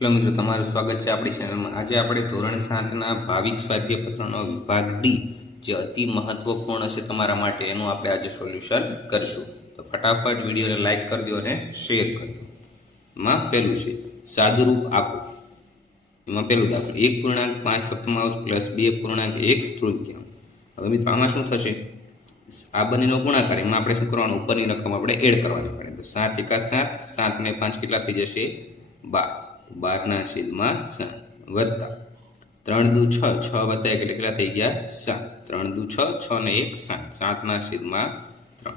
Hello મિત્રો, તમારું સ્વાગત છે આપણી ચેનલમાં। આજે આપણે ધોરણ 7ના ભાવિક સ્વાધ્યાયપત્રનો વિભાગ ડી, જે અતિ મહત્વપૂર્ણ છે તમારા માટે, એનું આપણે આજે સોલ્યુશન કરશું। તો ફટાફટ વિડીયોને લાઇક કરી દો અને શેર કરી દો। એમાં પહેલું છે સાદુરૂપ આપો। એમાં પહેલું દાખલો 1.5 પ્લસ 2.1 તૃતીયાંશ। હવે મિત્રો આમાં શું થશે? આ બંનેનો ગુણાકાર, એમાં આપણે શું કરવાનું? ઉપરની રકમ આપણે એડ કરવાની પડે। તો 7 એકા 7, 7 ને 5 કેટલા થઈ જશે? 12। 12/7 વત્તા 3 દુ 6, 6 વત્તા 1 કેટલા થઈ ગયા? 7। 3 દુ 6, 6 ને 1 7, 7/3।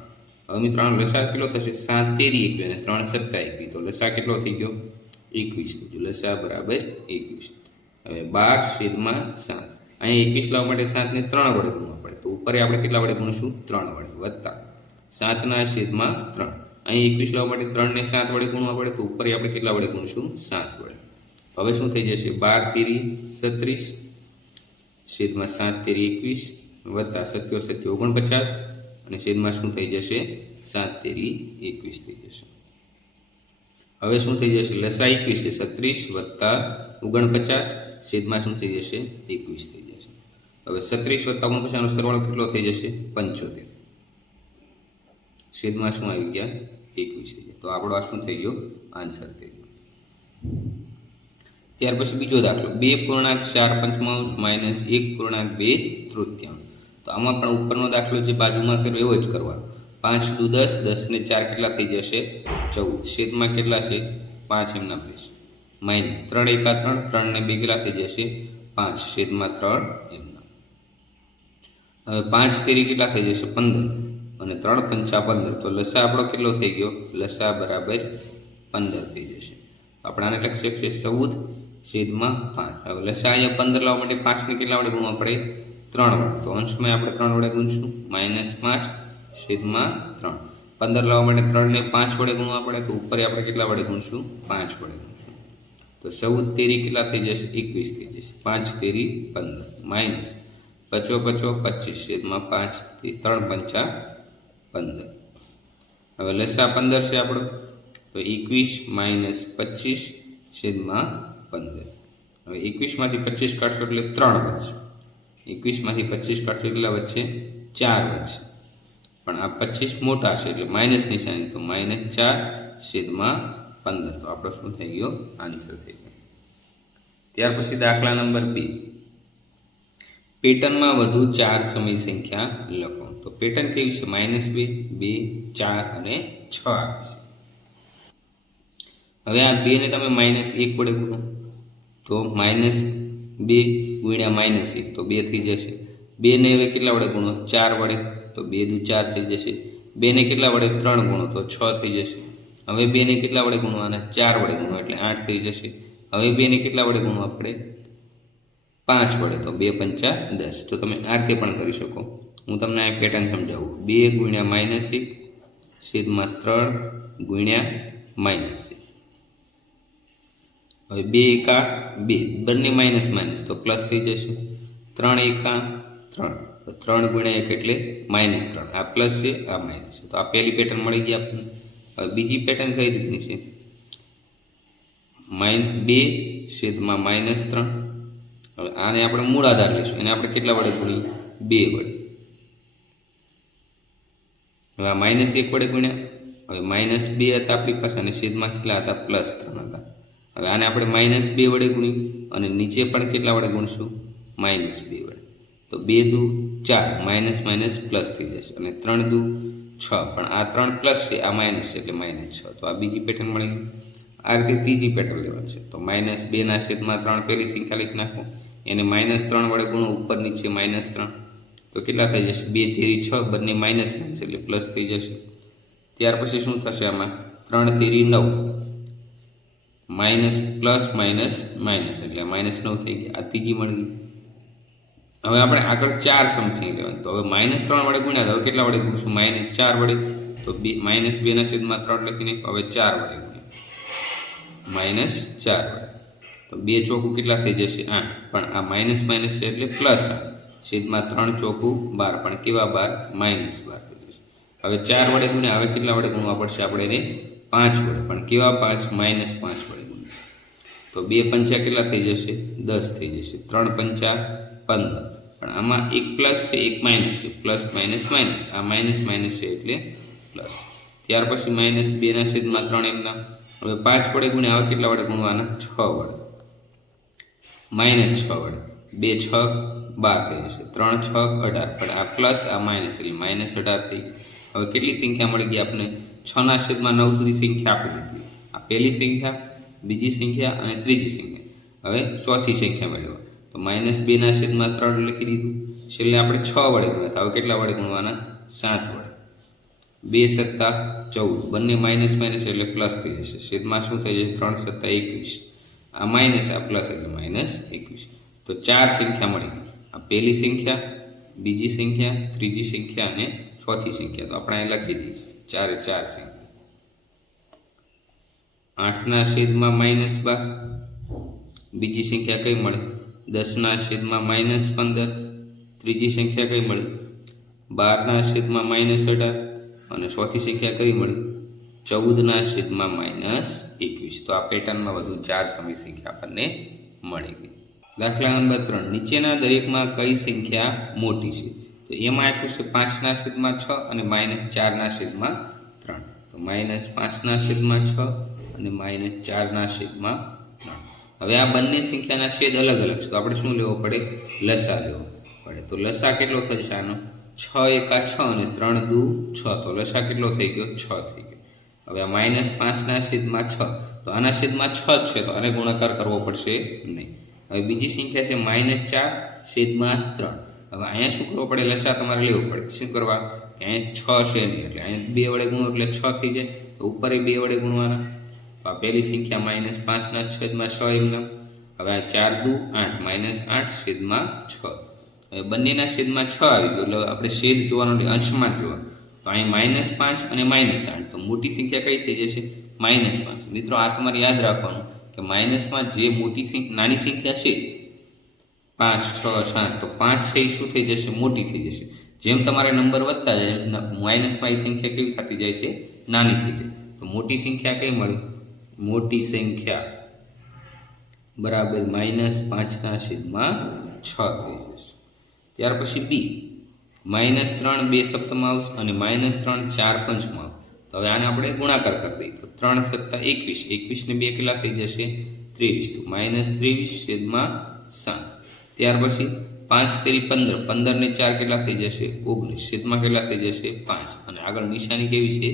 હવે મિત્રો આનો લસાઅ કેટલો થશે? 7 તેરી 21 અને 3 સત્તા 21, તો લસાઅ કેટલો થઈ ગયો? 21 થઈ ગયો। લસાઅ બરાબર 21। હવે 12/7, અહીંયા 21 લાવવા માટે 7 ને 3 વડે ગુણવા પડે, તો ઉપર આપણે કેટલા વડે ગુણશું? 3 વડે, વત્તા 7/3। અહીં 21 લાવવા માટે 3 ને 7 વડે ગુણવા પડે, તો ઉપર આપણે કેટલા વડે ગુણશું? 7 વડે। હવે શું થઈ જશે? 12 તેરી 36 છેદમાં 7 તેરી 21 વત્તા 7 7 49 અને છેદમાં શું થઈ જશે? 7 તેરી 21 થઈ જશે। હવે શું થઈ જશે? લસાઅ 21 છે, 36 વત્તા 49 છેદમાં શું થઈ જશે? 21 થઈ જશે। હવે 36 વત્તા 49 નો સરવાળો કેટલો થઈ જશે? 75 છેદમાં શું આવી ગયા? 21 થઈ ગયા। તો આપણો આ શું થઈ ગયો? આન્સર થઈ ગયો। ત્યાર પછી બીજો દાખલો 2.4 માઇનસ 1.2 તૃતીયાંશ। તો આમાં પણ ઉપરનો દાખલો જે બાજુમાં કર્યો એવો જ કરવાનો। 5 દુ 10, 10 ને 4 કેટલા થઈ જશે? 14 છેદમાં કેટલા છે? 5 એમના પ્લસ માઇનસ 3 એકા 3, 3 ને 2 કેટલા થઈ જશે? 5 છેદમાં 3 એમના। હવે 5 તેરી કેટલા થઈ જશે? 15 અને 3 પંચા 15, તો લસાઅ આપણો કેટલો થઈ ગયો? લસાઅ બરાબર 15 થઈ જશે। આપણે આને લખી શકીએ 14 છેદમાં 5। હવે લસાઅ અહીંયા 15 લાવવા માટે 5 ને કેટલા વડે ગુણવા પડે? 3 વડે, તો અંશમાં આપણે 3 વડે ગુણશું, -5 છેદમાં 3। 15 લાવવા માટે 3 ને 5 વડે ગુણવા પડે, તો ઉપર આપણે કેટલા વડે ગુણશું? 5 વડે ગુણશું, તો 14 તેરી કેટલા થઈ જશે? 21 થઈ જશે। 5 તેરી 15 માઇનસ 5 25 છેદમાં 5, 3 પંચા 15। હવે લસાઅ 15 છે આપણો, તો 21 માઇનસ 25 છેદમાં 15। હવે 21 માંથી 25 કાઢશો એટલે 3 વધશે, 21 માંથી 25 કાઢશો એટલા વચ્ચે 4 વધશે, પણ આ 25 મોટા છે એટલે માઇનસ નિશાની, તો -4 છેદમાં 15। તો આપણો શું થઈ ગયો? આન્સર થઈ ગયો। ત્યાર પછી દાખલા નંબર 2, પેટર્નમાં વધુ 4 સમય સંખ્યા લખો। તો પેટર્ન કેવી છે? -2, 2, 4 અને 6 આપી છે। હવે આ 2 ને તમે -1 વડે ગુણો, તો -2 ગુણ્યા -1, તો 2 થઈ જશે। 2 ને હવે કેટલા વડે ગુણો? 4 વડે, તો 2 દુ 4 થઈ જશે। 2 ને કેટલા વડે? 3 ગુણો, તો 6 થઈ જશે। હવે 2 ને કેટલા વડે ગુણવાના? 4 વડે ગુણો એટલે 8 થઈ જશે। હવે 2 ને કેટલા વડે ગુણવા પડે? 5 વડે, તો 2 પંચા 10। તો તમે આ રીતે પણ કરી શકો। હું તમને આ પેટર્ન સમજાવું। 2 ગુણ્યા -1 છેદમાં 3 ગુણ્યા -1। હવે 2 એકા 2, બંને માઇનસ માઇનસ, તો પ્લસ થઈ જશે। 3 એકા 3, તો 3 ગુણ્યા 1 એટલે -3, આ પ્લસ છે, આ માઇનસ છે। તો આ પહેલી પેટર્ન મળી ગઈ આપણને। હવે બીજી પેટર્ન કઈ રીતની છે? 2 છેદમાં -3। હવે આને આપણે મૂળ આધાર લઈશું, એને આપણે કેટલા વડે ગુણીએ? 2 વડે। હવે આ -1 વડે ગુણ્યા, હવે -2 હતા આપણી પાસે અને છેદમાં કેટલા હતા? +3 હતા। હવે આને આપણે -2 વડે ગુણી અને નીચે પણ કેટલા વડે ગુણશું? -2 વડે, તો 2 દુ 4, માઇનસ માઇનસ પ્લસ થઈ જશે, અને 3 દુ 6, પણ આ 3 પ્લસ છે, આ માઇનસ છે એટલે -6। તો આ બીજી પેટર્ન મળી ગઈ। આ રીતે ત્રીજી પેટર્ન લેવાની છે, તો -2 ના છેદમાં 3 પહેલી સંખ્યા લખી નાખો, એને -3 વડે ગુણો, ઉપર નીચે -3, તો કેટલા થઈ જશે? 2 તેરી 6, બંને માઇનસ માઇનસ એટલે પ્લસ થઈ જશે। ત્યાર પછી શું થશે? આમાં 3 તેરી 9, માઇનસ પ્લસ માઇનસ માઇનસ એટલે -9 થઈ ગયા, આ ત્રીજી મળી ગઈ। હવે આપણે આગળ 4 સમસંખ્યા લેવાની, તો હવે -3 વડે ગુણ્યા, હવે કેટલા વડે ગુણશું? -4 વડે, તો -2 ના છેદમાં 3 લખીને હવે 4 વડે ગુણ્યા, -4 વડે, તો 2 ચોકું કેટલા થઈ જશે? 8, પણ આ માઇનસ માઇનસ છે એટલે +8 છેદમાં 3 ચોકું 12, પણ કેવા 12? -12 થઈ જશે। હવે 4 વડે ગુણ્યા, હવે કેટલા વડે ગુણવા પડશે આપણે એને? 5 વડે, પણ કેવા 5? -5 વડે ગુણ્યા, તો 2 પંચા કેટલા થઈ જશે? 10 થઈ જશે. 3 પંચા 15. પણ આમાં એક પ્લસ છે, એક માઇનસ છે. પ્લસ માઇનસ માઇનસ, આ માઇનસ માઇનસ છે એટલે પ્લસ. ત્યાર પછી -2/3 એમના. હવે 5 વડે ગુણ્યા, આવા કેટલા વડે ગુણવાના? 6 વડે. -6 વડે. 2 6 12 થઈ જશે. 3 6 18. પણ આ પ્લસ, આ માઇનસ એટલે -18 થઈ ગઈ. હવે કેટલી સંખ્યા મળી ગઈ આપણે? 6/9 સુધી સંખ્યા આપી દીધી. આ પહેલી સંખ્યા, બીજી સંખ્યા અને ત્રીજી સંખ્યા. હવે ચોથી સંખ્યા મેળવવા. તો -2/3 લખી દીધું. છેલ્લે આપણે 6 વડે ગુણ્યા. હવે કેટલા વડે ગુણવાના? 7 વડે. 2 સત્તા 14. બંને માઇનસ માઇનસ એટલે પ્લસ થઈ જશે. છેદમાં શું થઈ જશે? 3 સત્તા 21. આ માઇનસ, આ પ્લસ એટલે -21. તો 4 સંખ્યા મળી ગઈ. આ પહેલી સંખ્યા, બીજી સંખ્યા, ત્રીજી સંખ્યા અને ચોથી સંખ્યા. તો આપણે અહીં લખી દઈએ 4 સંખ્યા. 8/-12. બીજી સંખ્યા કઈ મળી? 10/-15. ત્રીજી સંખ્યા કઈ મળી? 12/-18. અને ચોથી સંખ્યા કઈ મળી? 14/-21. તો આ પેટર્નમાં વધુ 4 સમય સંખ્યા આપણને મળી ગઈ. દાખલા નંબર 3. નીચેના દરેકમાં કઈ સંખ્યા મોટી છે? તો એમાં આપ્યું છે 5/6 અને -4/3. તો -5/6 અને -4/3. હવે આ બંને સંખ્યાના છેદ અલગ અલગ છે. તો આપણે શું લેવો પડે? લસા લેવો પડે. તો લસા કેટલો થશે આનો? 6 એકા 6 અને 3 દુ 6. તો લસા કેટલો થઈ ગયો? 6 થઈ ગયો. હવે આ -5/6. તો આના છેદમાં 6 જ છે, તો આને ગુણાકાર કરવો પડશે નહીં. હવે બીજી સંખ્યા છે -4/3. હવે અહીંયા શું કરવું પડે? લસા તમારે લેવો પડે. શું કરવા? કે અહીંયા 6 છે નહીં, એટલે અહીંયા 2 વડે ગુણો એટલે 6 થઈ જાય. તો ઉપર 2 વડે ગુણવાના. તો આ પહેલી સંખ્યા -5/6 એમના. હવે આ 4 દુ 8, -8/6. હવે બંનેના છેદમાં 6 આવી ગયો, એટલે આપણે છેદ જોવાનો, અંશમાં જ જોવાનો. તો અહીં -5 અને -8. તો મોટી સંખ્યા કઈ થઈ જશે? -5. મિત્રો, આ તમારે યાદ રાખવાનું કે માઇનસમાં જે નાની સંખ્યા છે 5 6 7, તો 5 છે એ શું થઈ જશે? મોટી થઈ જશે. જેમ તમારે નંબર વધતા જાય એમ માઇનસમાં એ સંખ્યા કેવી થતી જાય છે? નાની થઈ જાય. તો મોટી સંખ્યા કઈ મળી? મોટી સંખ્યા બરાબર -5/6 થઈ જશે. ત્યાર પછી બી, -3 2/7 અને -3 4/5. તો હવે આને આપણે ગુણાકાર કરી દઈએ. તો 3 સત્તા 21. 21 ને 2 કેટલા થઈ જશે? 23. તો -23/7. ત્યાર પછી 5 તેરી 15. 15 ને 4 કેટલા થઈ જશે? 19. છેદમાં કેટલા થઈ જશે? 5. અને આગળ નિશાની કેવી છે?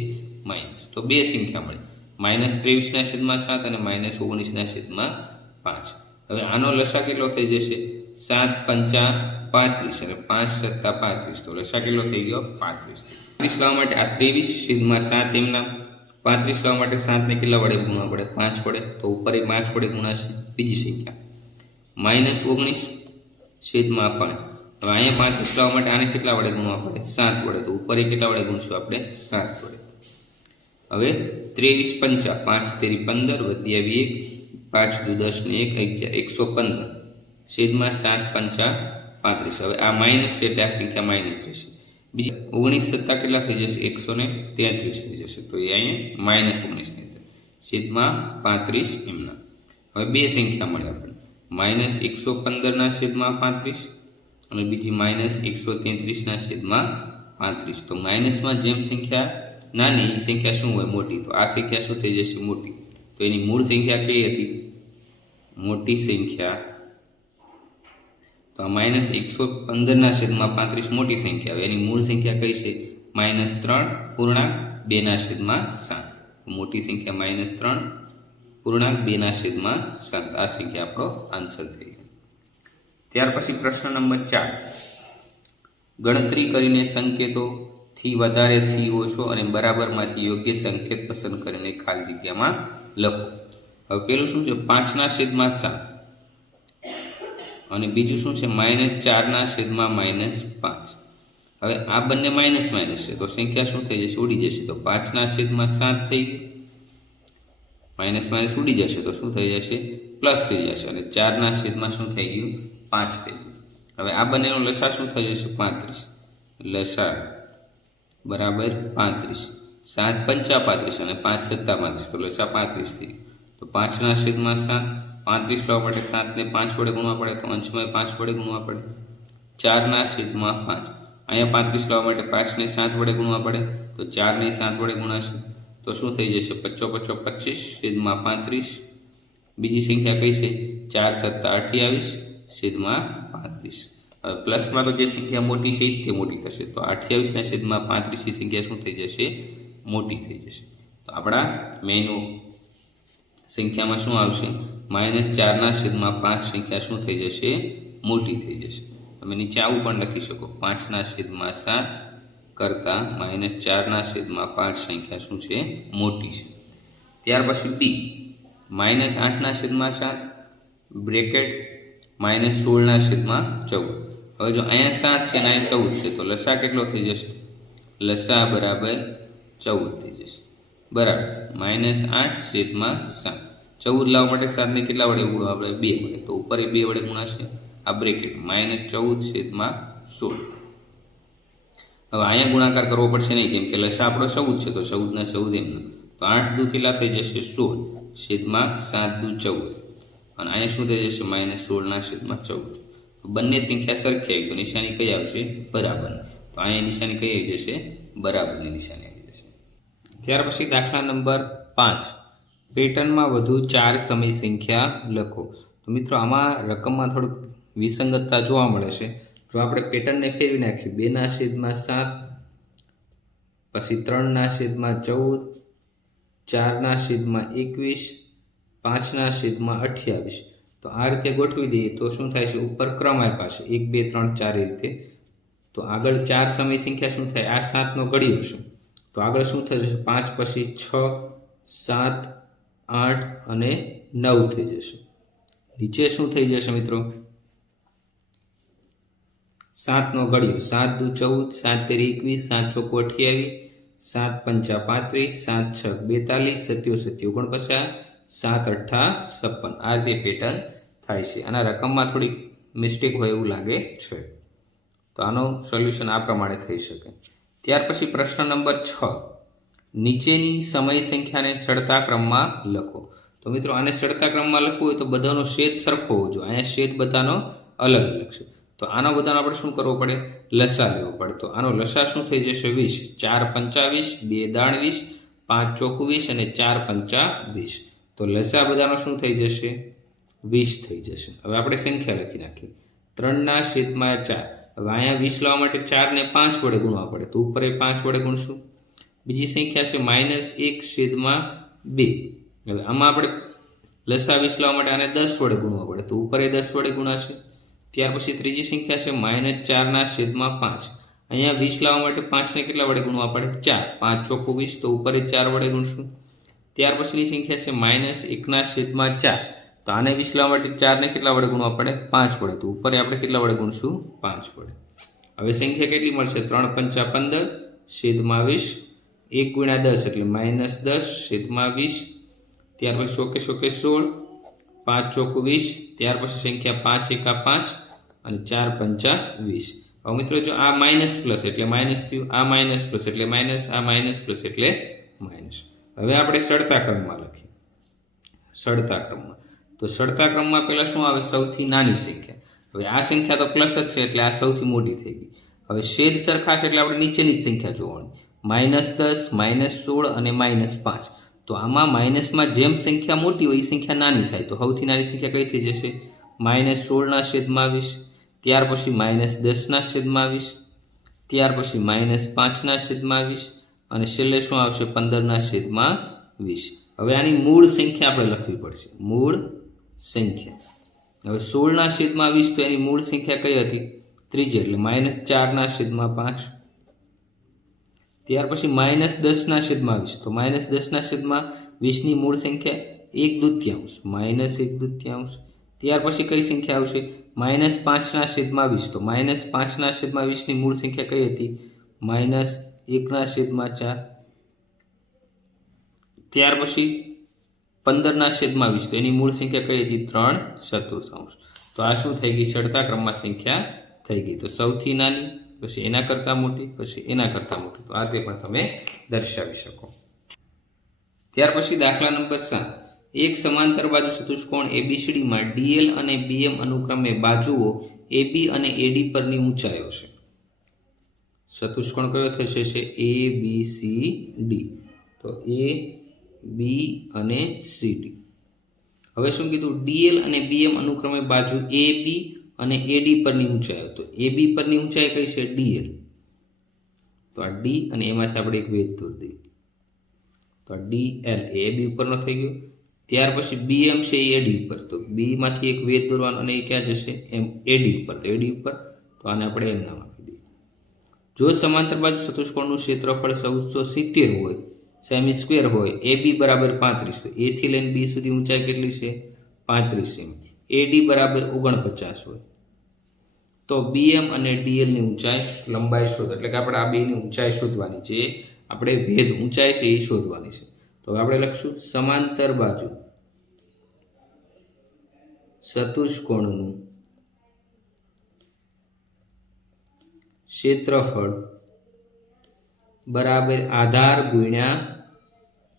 માઇનસ. તો બે સંખ્યા મળી, -23/7 અને -19/5. હવે આનો લસા કેટલો થઈ જશે? 7 5 35 અને 5 સત્તા 35. તો લસા કેટલો થઈ ગયો? 35. 35 લાવવા માટે આ 23/7 એમના. 35 લાવવા માટે 7 ને કેટલા વડે ગુણવા પડે? 5 વડે. તો ઉપર 5 વડે ગુણાશે. બીજી સંખ્યા -19/5. હવે અહીંયા 35 લાવવા માટે આને કેટલા વડે ગુણવા પડે? 7 વડે. તો ઉપર કેટલા વડે ગુણશું આપણે? 7 વડે. હવે 23 5 5 તેરી 15 વધ્યા 1 5 દુ 10 ને 1 11 115. 7 5 35. હવે આ માઇનસ છે એટલે આ સંખ્યા માઇનસ રહેશે. બીજી 19 સત્તા કેટલા થઈ જશે? 133 થઈ જશે. તો એ અહીંયા -19 થઈ જશે. 35 એમના. હવે બે સંખ્યા મળે આપણને, -115/35 અને બીજી -133/35. તો માઇનસમાં જેમ સંખ્યા નાની એ સંખ્યા શું હોય? મોટી. તો આ સંખ્યા શું થઈ જશે? મોટી. તો એની મૂળ સંખ્યા કઈ હતી? મોટી સંખ્યા. તો આ -115/35 મોટી સંખ્યા. હવે એની મૂળ સંખ્યા કઈ છે? -3.2/7. મોટી સંખ્યા -3.2/7. આ સંખ્યા આપણો આન્સર થઈ ગયો. ત્યાર પછી પ્રશ્ન નંબર 4. ગણતરી કરીને સંકેતોથી વધારેથી ઓછો અને બરાબરમાંથી યોગ્ય સંકેત પસંદ કરીને ખાલી જગ્યામાં લખો. હવે પેલું શું છે? 5/7 અને બીજું શું છે? -4/-5. હવે આ બંને માઇનસ માઇનસ છે, તો સંખ્યા શું થઈ જશે? ઉડી જશે. તો 5/7 થઈ ગયું. માઇનસ માઇનસ ઉડી જશે તો શું થઈ જશે? પ્લસ થઈ જશે. અને 4/7 શું થઈ ગયું? 5 થઈ ગયું. હવે આ બંનેનો લસા શું થઈ જશે? 35. લસા બરાબર 35. 7 5 35 અને 5 7 35. તો લસા 35 થઈ ગયું. તો 5/7 35 લાવવા માટે 7 ને 5 વડે ગુણવા પડે, તો અંશમાં 5 વડે ગુણવા પડે. 4 ના છેદમાં 5. અહીંયા 35 લાવવા માટે 5 ને 7 વડે ગુણવા પડે, તો 4 ને 7 વડે ગુણાશે, તો શું થઈ જશે? 5 5 25 છેદમાં 35. બીજી સંખ્યા કઈ છે? 4 7 28 છેદમાં 35. હવે પ્લસમાં તો જે સંખ્યા મોટી છે એ જ તે મોટી થશે, તો 28 ના છેદમાં 35 ની સંખ્યા શું થઈ જશે? મોટી થઈ જશે. તો આપણા મેઇન સંખ્યામાં શું આવશે? -4 ના છેદમાં 5 સંખ્યા શું થઈ જશે? મોટી થઈ જશે. તમે નીચે આવું પણ લખી શકો, 5 ના છેદમાં 7 કરતાં -4 ના છેદમાં 5 સંખ્યા શું છે? મોટી છે. ત્યાર પછી ડી, -8 ના છેદમાં 7 બ્રેકેટ -16 ના છેદમાં 14. હવે જો અહીંયા 7 છે અને અહીંયા 14 છે, તો લસા કેટલો થઈ જશે? લસા બરાબર 14 થઈ જશે. બરાબર, -8 છેદમાં 7. 14 લાવવા માટે 7 ને કેટલા વડે ગુણવા? આપણે 2 વડે, તો ઉપર 2 વડે ગુણાશે. આ બ્રેકેટ -14 છેદમાં 16. હવે અહીંયા ગુણાકાર કરવો પડશે નહીં, કેમ કે લસા આપણો 14 છે, તો 14 ના 14 એમનો, તો 8 દુ કેટલા થઈ જશે? 16 છેદમાં 7 દુ 14. અને અહીંયા શું થઈ જશે? -16 ના છેદમાં 14. બંને સંખ્યા સરખી આવી, તો નિશાની કઈ આવશે? બરાબર. તો અહીંયા નિશાની કઈ આવી જશે? બરાબરની નિશાની આવી જશે. ત્યાર પછી દાખલા નંબર 5, પેટર્નમાં વધુ 4 સમય સંખ્યા લખો. તો મિત્રો આમાં રકમમાં થોડુંક વિસંગતતા જોવા મળે છે. જો આપણે પેટર્નને ફેરવી નાખીએ, 2 ના છેદમાં 7, પછી 3 ના છેદમાં 14, 4 ના છેદમાં 21, 5 ના છેદમાં 28, તો આ રીતે ગોઠવી દઈએ તો શું થાય છે? ઉપર ક્રમ આપ્યા છે 1 2 3 4 એ રીતે. તો આગળ 4 સમય સંખ્યા શું થાય? આ 7 નો ઘડિયો છે, તો આગળ શું થશે? 5 પછી 6 7 8 અને 9 થઈ જશે. નીચે શું થઈ જશે મિત્રો? 7 નો ઘડિયો, 7 દુ 14, 7 તેરી 21, 7 ચોક 28, 7 પંચા 35, 7 છ 42, 77 49, 7 અઠ્ઠા 56. આ રીતે પેટર્ન થાય છે. આના રકમમાં થોડીક મિસ્ટેક હોય એવું લાગે છે, તો આનું સોલ્યુશન આ પ્રમાણે થઈ શકે. ત્યાર પછી પ્રશ્ન નંબર 6, નીચેની સમય સંખ્યાને સડતા ક્રમમાં લખો. તો મિત્રો આને સડતા ક્રમમાં લખવું હોય તો બધાનો છેદ સરખો હોવો જોઈએ. અહીંયા છેદ બધાનો અલગ અલગ છે, તો આનો બધાનો આપણે શું કરવો પડે? લસા લેવો પડે. તો આનો લસા શું થઈ જશે? 20. 4 25, 2 દાણ 20, 5 ચોક 20 અને 4 પંચા 20. તો લસા બધાનો શું થઈ જશે? 20 થઈ જશે. હવે આપણે સંખ્યા લખી નાખીએ, 3 ના છેદમાં 4. હવે અહીંયા 20 લાવવા માટે 4 ને 5 વડે ગુણવા પડે, તો ઉપર 5 વડે ગુણશું. બીજી સંખ્યા છે -1 છેદમાં 2. હવે આમાં આપણે લસા 20 લાવવા માટે આને 10 વડે ગુણવા પડે, તો ઉપર 10 વડે ગુણાશે. ત્યાર પછી ત્રીજી સંખ્યા છે -4 ના છેદમાં 5. અહીંયા 20 લાવવા માટે 5 ને કેટલા વડે ગુણવા પડે? 4. 5 ચોક 20, તો ઉપર 4 વડે ગુણશું. ત્યાર પછીની સંખ્યા છે -1 ના છેદમાં 4. તો આને 20 લાવવા માટે 4 ને કેટલા વડે ગુણવા પડે? 5 વડે, તો ઉપર આપણે કેટલા વડે ગુણશું? 5 વડે. હવે સંખ્યા કેટલી મળશે? 3 પંચા 15 છેદમાં 20. 1 ગુણ્યા 10 એટલે -10 છેદમાં 20. ત્યાર પછી ચોકે ચોકે 16, 5 ચોક 20. ત્યાર પછી સંખ્યા 5 એકા 5 અને 4 પંચા 20. હવે મિત્રો જો આ માઇનસ પ્લસ એટલે માઇનસ થયું, આ માઇનસ પ્લસ એટલે માઇનસ, આ માઇનસ પ્લસ એટલે માઇનસ. હવે આપણે સડતા ક્રમમાં લખીએ. સડતા ક્રમમાં, તો સડતા ક્રમમાં પહેલાં શું આવે? સૌથી નાની સંખ્યા. હવે આ સંખ્યા તો પ્લસ જ છે એટલે આ સૌથી મોટી થઈ ગઈ. હવે છેદ સરખા છે એટલે આપણે નીચેની જ સંખ્યા જોવાની, -10, -16 અને -5. તો આમાં માઇનસમાં જેમ સંખ્યા મોટી હોય એ સંખ્યા નાની થાય, તો સૌથી નાની સંખ્યા કઈ થઈ જશે? -16 ના છેદમાં 20. ત્યાર પછી -10 ના છેદમાં 20. ત્યાર પછી -5 ના છેદમાં 20 અને છેલ્લે શું આવશે? 15 ના છેદમાં 20. હવે આની મૂળ સંખ્યા આપણે લખવી પડશે. મૂળ સંખ્યા. હવે 16 ના છેદમાં 20, તો એની મૂળ સંખ્યા કઈ હતી? ત્રીજી, એટલે -4 ના છેદમાં 5. ત્યાર પછી -10 ના છેદમાં 20, તો -10 ના છેદમાં 20 ની મૂળ સંખ્યા 1/2, -1/2. ત્યાર પછી કઈ સંખ્યા આવશે? -5 ના છેદમાં 20, તો -5 ના છેદમાં 20 ની મૂળ સંખ્યા કઈ હતી? -1 ના છેદમાં 4. ત્યાર પછી 15 ના છેદમાં 20, તો એની મૂળ સંખ્યા કઈ હતી? 3/4. તો આ શું થઈ ગઈ? સડતા ક્રમમાં સંખ્યા થઈ ગઈ. તો સૌથી નાની, પછી એના કરતાં મોટી, પછી એના કરતાં મોટી. તો આ તે પણ તમે દર્શાવી શકો. ત્યાર પછી દાખલા નંબર 7, એક સમાંતર બાજુ ચતુષ્કોણ એબીસીડીમાં ડીએલ અને બીએમ અનુક્રમે બાજુઓ એબી અને એડી પરની ઊંચાઈઓ છે. ચતુષ્કોણ કયો થશે છે? એ બી સી ડી. તો એ બી અને સી ડી. હવે શું કીધું? ડીએલ અને બીએમ અનુક્રમે બાજુ એ બી અને એડી પરની ઊંચાઈઓ. તો એ બી પરની ઊંચાઈ કઈ છે? ડીએલ. તો આ ડી અને એમાંથી આપણે એક વેધ દોરી દઈએ. તો આ ડીએલ એ બી ઉપરનો થઈ ગયો. ત્યાર પછી બીએમ છે એ એડી ઉપર. તો બીમાંથી એક વેધ દોરવાનો અને એ ક્યાં જશે? એમ એડી ઉપર. તો એડી ઉપર. તો આને આપણે એમ નામ આપી દઈએ. જો સમાંતર બાજુ ચતુષ્કોણનું ક્ષેત્રફળ 1470 હોય, સેમી સ્ક્વેર હોય, એ બી બરાબર 35, તો એ થી લઈને બી સુધી ઊંચાઈ કેટલી છે? 35 સેમી. એડી બરાબર 49 હોય, તો બીએમ અને ડીએલ ની ઊંચાઈ લંબાઈ શોધ. એટલે કે આપણે આ બેની ઊંચાઈ શોધવાની છે. આપણે ભેદ ઊંચાઈ છે એ શોધવાની છે. તો આપણે લખશું સમાંતર બાજુ ચતુષ્કોણનું ક્ષેત્રફળ બરાબર આધાર ગુણ્યા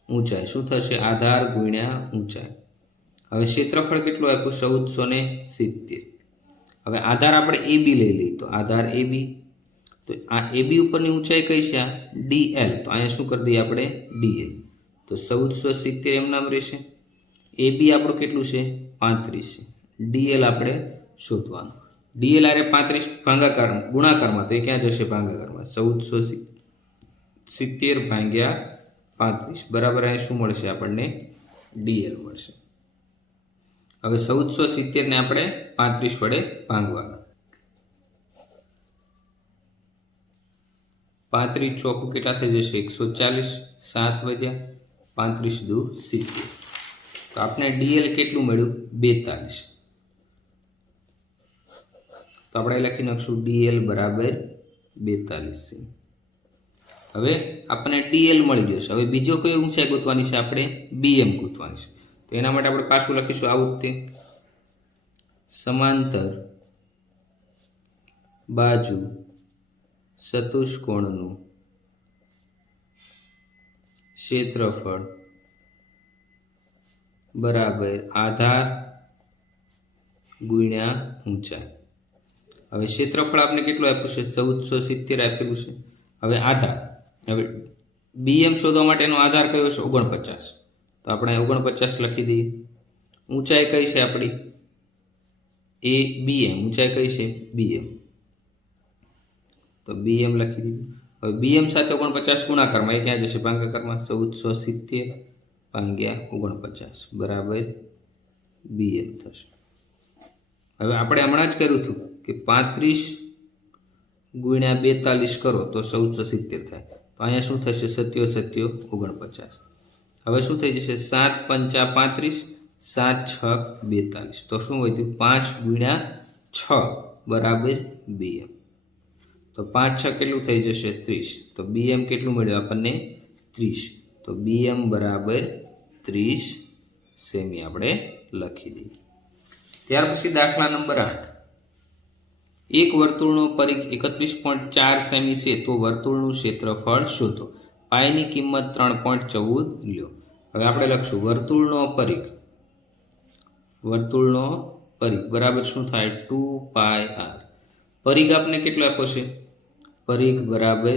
ઊંચાઈ. શું થશે? આધાર ગુણ્યા ઊંચાઈ. હવે ક્ષેત્રફળ કેટલું આપ્યું? 1470. હવે આધાર આપણે એ બી લઈ લઈએ. તો આધાર એ બી. તો આ એ બી ઉપરની ઊંચાઈ કઈ છે? આ ડીએલ. તો અહીંયા શું કરી દઈએ આપણે? ડીએલ. તો 1470 એમ નામ રહેશે. એ બી આપણું કેટલું છે? 35 છે. ડીએલ આપણે શોધવાનું. ડીએલ આરે 35 ગુણાકારમાં. તો એ ક્યાં જશે? ભાગાકારમાં. 1470 ભાગ્યા 35 બરાબર અહીં શું મળશે આપણને? ડીએલ મળશે. હવે 1470 ને આપણે 35 વડે ભાંગવાના. 35 ચોકું કેટલા થઈ જશે? 140. 7 વધ્યા. 35 દૂ 70. તો આપણે ડીએલ કેટલું મળ્યું? 42. તો આપણે લખી નાખશું ડીએલ બરાબર 42 છે. હવે આપણને ડીએલ મળી ગયો છે. હવે બીજો કઈ ઊંચાઈ ગોતવાની છે? આપણે બીએમ ગોતવાની છે. તો એના માટે આપણે પાછું લખીશું આવું તે સમાંતર બાજુ ચતુષ્કોણનું ક્ષેત્રફળ બરાબર આધાર ગુણ્યા ઊંચાઈ. હવે ક્ષેત્રફળ આપણે કેટલું આપ્યું છે? 1470 આપેલું છે. હવે આધાર. હવે બીએમ શોધવા માટેનો આધાર કયો છે? 49. તો આપણે 49 લખી દઈએ. ઊંચાઈ કઈ છે આપણી? એ બીએમ. ઊંચાઈ કઈ છે? બીએમ. તો બીએમ લખી દીધું. હવે બીએમ સાથે 49 ગુણાકારમાં. એ ક્યાં જશે? ભાગાકારમાં. 1470 ભાગ્યા 49 બરાબર બીએમ થશે. હવે આપણે હમણાં જ કર્યું હતું કે 35 ગુણ્યા 42 કરો તો 1470 થાય. તો અહીંયા શું થશે? 7 49. હવે શું થઈ જશે? 7 પંચા 35, 7 છક 42. તો શું વધ્યું? 5 ગુણ્યા 6 બરાબર બીએમ. તો 5 6 કેટલું થઈ જશે? 30. તો બીએમ કેટલું મળ્યું આપણને? 30. તો બીએમ બરાબર 30 સેમી આપણે લખી દઈએ. ત્યાર પછી દાખલા નંબર 8. એક વર્તુળનો પરિઘ 31.4 સેમી છે, તો વર્તુળનું ક્ષેત્રફળ શોધો. પાઈની કિંમત 3.14 લ્યો. હવે આપણે લખશું વર્તુળનો પરિઘ. વર્તુળનો પરિઘ બરાબર શું થાય? 2πr. પરિઘ આપણે કેટલો આપ્યો છે? પરિઘ બરાબર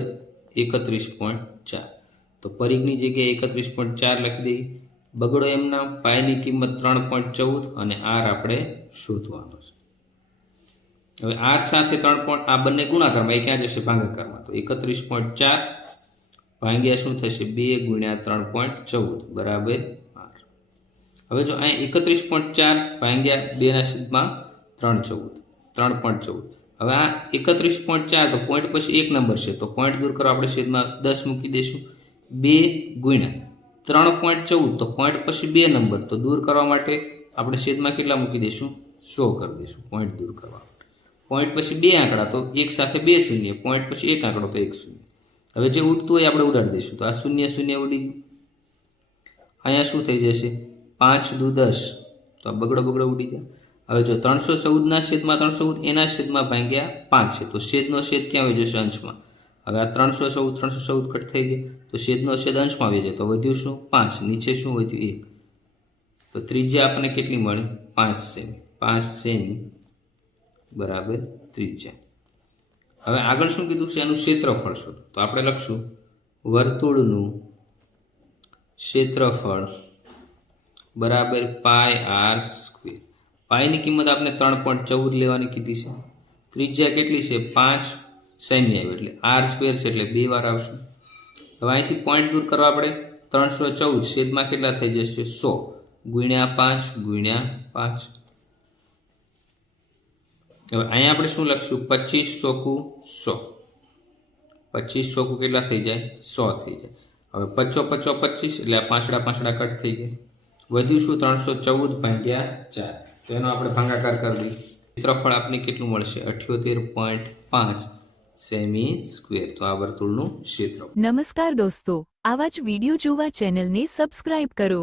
31.4. તો પરિઘની જગ્યાએ 31.4 લખી દઈએ. બગડો એમના. પાઈની કિંમત 3.14 અને આર આપણે શોધવાનો છે. હવે આર સાથે 3. આ બંને ગુણાકારમાં. એ ક્યાં જશે? ભાગાકારમાં. તો 31.4 ભાગ્યા શું થશે? 2 ગુણ્યા 3.14 બરાબર આર. હવે જો અહીંયા 31.4 ભાગ્યા 2/3.14 3.14. હવે આ 31.4 તો પોઈન્ટ પછી એક નંબર છે, તો પોઈન્ટ દૂર કરો. આપણે છેદમાં 10 મૂકી દઈશું. 2 ગુણ્યા 3.14 તો પોઈન્ટ પછી 2 નંબર, તો દૂર કરવા માટે આપણે છેદમાં કેટલા મૂકી દઈશું? 100 કરી દઈશું પોઈન્ટ દૂર કરવા. પોઈન્ટ પછી 2 આંકડા તો એક સાથે 2 શૂન્ય. પોઈન્ટ પછી એક આંકડો તો 1 શૂન્ય. હવે જે ઉડતું હોય આપણે ઉડાડી દઈશું. તો આ 0 0 ઉડી ગયું. અહીંયા શું થઈ જશે? 5 દુ 10. તો આ બગડો ઉડી ગયા. હવે જો 314 છેદમાં 314 એના છેદમાં ભાગ્યા 5 છે, તો છેદનો છેદ ક્યાં આવી જશે? અંશમાં. હવે આ 314 કટ થઈ ગયા, તો છેદનો છેદ અંશમાં આવી જાય. તો વધ્યું શું? 5. નીચે શું વધ્યું? 1. તો ત્રિજ્યા આપણને કેટલી મળી? 5 સેમી. 5 સેમી બરાબર ત્રિજ્યા. હવે આગળ શું કીધું છે? એનું ક્ષેત્રફળ શોધો. તો આપણે લખશું વર્તુળનું ક્ષેત્રફળ બરાબર પાય આર સ્ક્વેર. પાયની કિંમત આપણે 3.14 લેવાની કીધી છે. ત્રિજ્યા કેટલી છે? 5 સેમી આવી એટલે આર સ્ક્વેર છે એટલે 2 વાર આવશે. હવે અહીંથી પોઈન્ટ દૂર કરવા આપણે 314 છેદમાં કેટલા થઈ જશે? 100 ગુણ્યા 5 ગુણ્યા 5. હવે અહીંયા આપણે શું લખશું? 25 ચોકુ 100. 25 ચોકુ કેટલા થઈ જાય? 100 થઈ જાય. હવે 25 25 એટલે આ પાંચડા કટ થઈ ગયા. વધ્યું શું? 314 ભાગ્યા 4. તો એનો આપણે ભાગાકાર કરી દઈએ. ક્ષેત્રફળ આપને કેટલું મળશે? 78.5 સેમી સ્ક્વેર. તો આ વર્તુળનું ક્ષેત્રફળ. નમસ્કાર દોસ્તો, આવા જ વિડિયો જોવા ચેનલને સબસ્ક્રાઇબ કરો.